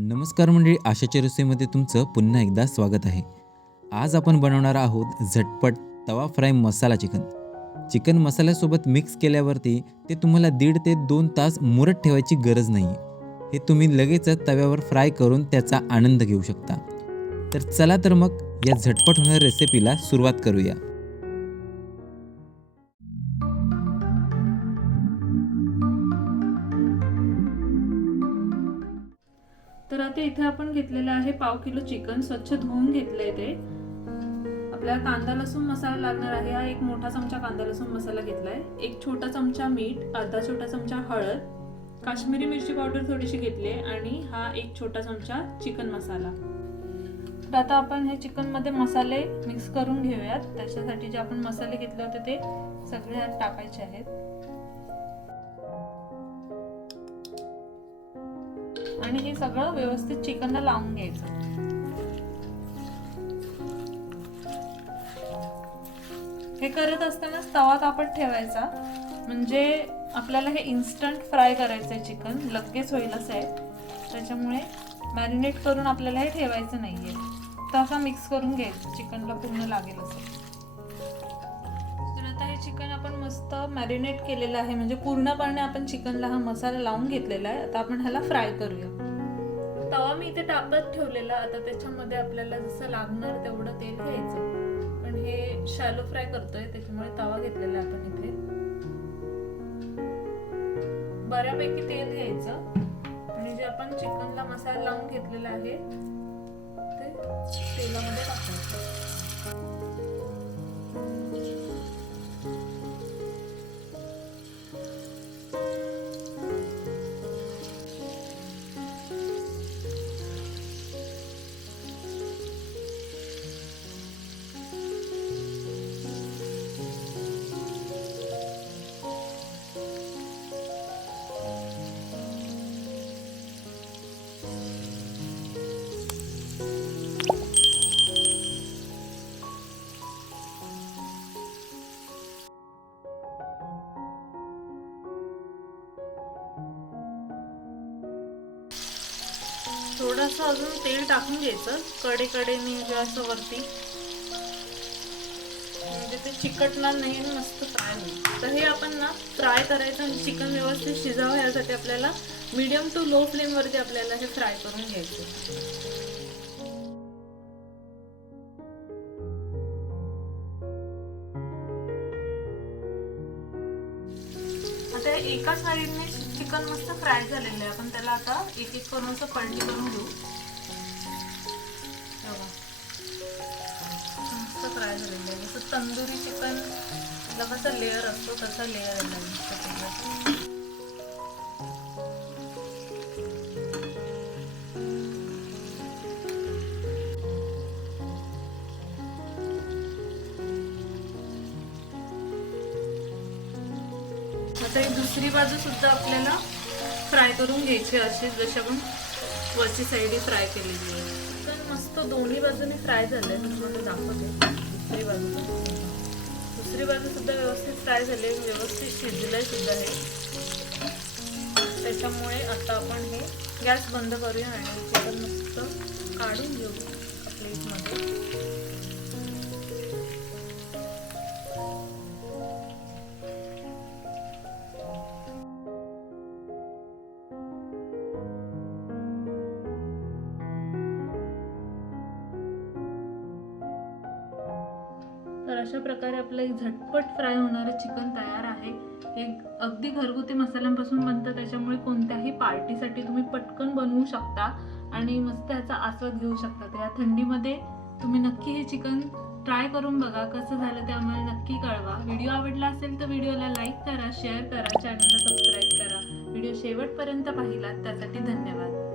नमस्कार मंडळी आशाच्या रसोईमध्ये तुमचं पुन्हा एकदा स्वागत आहे. आज आपण बनवणार आहोत झटपट तवा फ्राय मसाला चिकन. चिकन मसाल्यासोबत मिक्स केल्यावरती ते तुम्हाला दीड ते दोन तास मुरत ठेवायची गरज नाही हे तुम्ही लगेचच तव्यावर फ्राय करून त्याचा आनंद घेऊ शकता. तर चला तर मग या झटपट होणाऱ्या रेसिपीला सुरुवात करूया. तर आता इथे आपण घेतलेलं आहे पाव किलो चिकन. स्वच्छ धुवून घेतलंय ते. आपल्याला कांदा लसूण मसाला लागणार आहे. हा एक मोठा चमचा कांदा लसूण मसाला घेतलाय. एक छोटा चमचा मीठ अर्धा छोटा चमचा हळद काश्मीरी मिरची पावडर थोडीशी घेतली आहे आणि हा एक छोटा चमचा चिकन मसाला. तर आता आपण हे चिकनमध्ये मसाले मिक्स करून घेऊयात. त्याच्यासाठी जे आपण मसाले घेतले होते ते सगळे आत टाकायचे आहेत. आणि हे सगळं व्यवस्थित चिकनला लावून घ्यायचं. हे करत असताना तवा तापत ठेवायचा. म्हणजे आपल्याला हे इन्स्टंट फ्राय करायचं आहे चिकन लगेच होईल असं आहे. त्याच्यामुळे मॅरिनेट करून आपल्याला हे ठेवायचं नाहीये. आहे असा मिक्स करून घ्यायचं. चिकनला पूर्ण लागेल असं. आता हे चिकन आपण मस्त मॅरिनेट केलेलं आहे. म्हणजे पूर्णपणे आपण चिकनला हा मसाला लावून घेतलेला आहे. आता आपण ह्याला फ्राय करूया. तवा मी इथे तापत ठेवलेला. आता त्याच्यामध्ये आपल्याला जसं लागणार तेवढं तेल घ्यायचं. पण हे शॅलो फ्राय करतोय त्याच्यामुळे तवा घेतलेला आहे आपण इथे. बऱ्यापैकी तेल घ्यायचं. आणि जे आपण चिकनला मसाला लावून घेतलेला आहे ते थोडंसं अजून तेल टाकून घ्यायचं. कडेकडेने म्हणजे असं वरती. म्हणजे ते चिकटणार नाही आणि मस्त फ्राय होईल. तर हे आपण ना फ्राय करायचं आणि चिकन व्यवस्थित शिजावं यासाठी आपल्याला मिडियम टू लो फ्लेमवरती आपल्याला हे फ्राय करून घ्यायचं. एका साईडने चिकन मस्त फ्राय झालेलं आहे. आपण त्याला आता एक एक करून असं पलटी करून घेऊ. मस्त फ्राय झालेलं आहे. जसं तंदुरी चिकन जसा लेअर असतो तसा लेअर आहे. मस्त आता ही दुसरी बाजू सुद्धा आपल्याला फ्राय करून घ्यायची अशी जशी आपण वरची साईड फ्राय केलेली आहे. तर मस्त दोन्ही बाजूने फ्राय झाले तुम्हाला दाखवते. दुसरी बाजू. दुसरी बाजू सुद्धा व्यवस्थित फ्राय झाली व्यवस्थित शिजलंय सुद्धा हे. त्याच्यामुळे आता आपण हे गॅस बंद करूया आणि चिकन मस्त काढून घेऊ प्लेटमध्ये अशा प्रकारे आपलं एक झटपट फ्राय होणारं चिकन तयार आहे. हे अगदी घरगुती मसाल्यांपासून बनतं त्याच्यामुळे कोणत्याही पार्टीसाठी तुम्ही पटकन बनवू शकता आणि मस्त ह्याचा आस्वाद घेऊ शकता. तर या थंडीमध्ये तुम्ही नक्की हे चिकन ट्राय करून बघा कसं झालं ते आम्हाला नक्की कळवा. व्हिडिओ आवडला असेल तर व्हिडिओला लाईक करा शेअर करा चॅनलला सबस्क्राईब करा. व्हिडिओ शेवटपर्यंत पाहिलात त्यासाठी धन्यवाद.